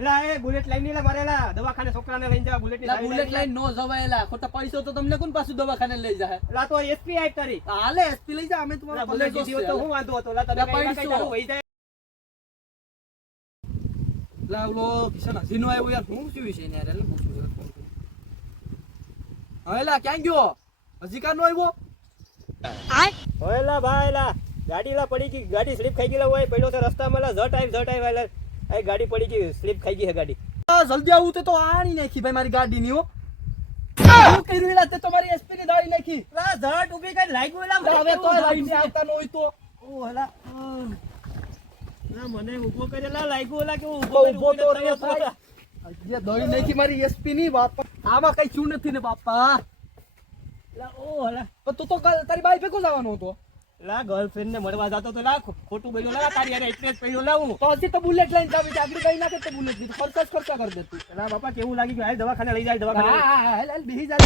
એલા એ bullet line ની મારેલા દવાખાને છોકરાને લઈને જા બુલેટ ની બુલેટ લાઈન નો જવાયેલા ખોટા પૈસો તો તમને કોણ પાછું દવાખાને લઈ જાય એલા તો એસપી આઈ તારી હાલે એસપી લઈ જા અમે તમારો બુલેટ જીવો તો હું વાંધો હતો એલા તને કઈ તારું હોઈ જાય લાવલો કિશન હસીનો આવ્યો યાર હું શું વિશે ને યાર એટલે પૂછું હવેલા ક્યાં ગયો હજી કાનો આવ્યો હોયલા ભાઈલા ગાડી લા પડી ગઈ ગાડી સ્લીપ ખાઈ ગયેલા હોય પહેલો તો રસ્તામાં લા ઝટ આવી આ ગાડી પડી ગઈ સ્લીપ ખાઈ ગઈ છે ગાડી જલ્દી આવું તો આણી નાખી ભાઈ મારી ગાડી ની હો શું કર્યું એલા તે તમારી એસપી ની દાડી નાખી લા ઝટ ઊભી કરી લાગ્યું એલા હવે તો લાઈન આવતા ન હોય તો ઓ હલા ના મને ઊભો કરેલા લાગ્યું એલા કે ઊભો તો રહ્યો થાય જે દાડી નાખી મારી એસપી ની વાત આમાં કઈ શું નથી ને બાપા લા ઓ હલા પણ તું તો તારી બાઈ ભેગો જવાનો હતો લા ગર્લફ્રેન્ડ ને મળવા જતો તો લા ખોટું બોલ્યો લા તારી યાર એટલે જ પહેલો લાવું તો હજી તો બુલેટ લઈને જાવી આગળ કઈ નાખે તો બુલેટ ની ખર્ચા કર દે તું લા બાપા કેવું લાગી ગયું હાલ દવાખાને લઈ જાય દવાખાને હા બેહી જા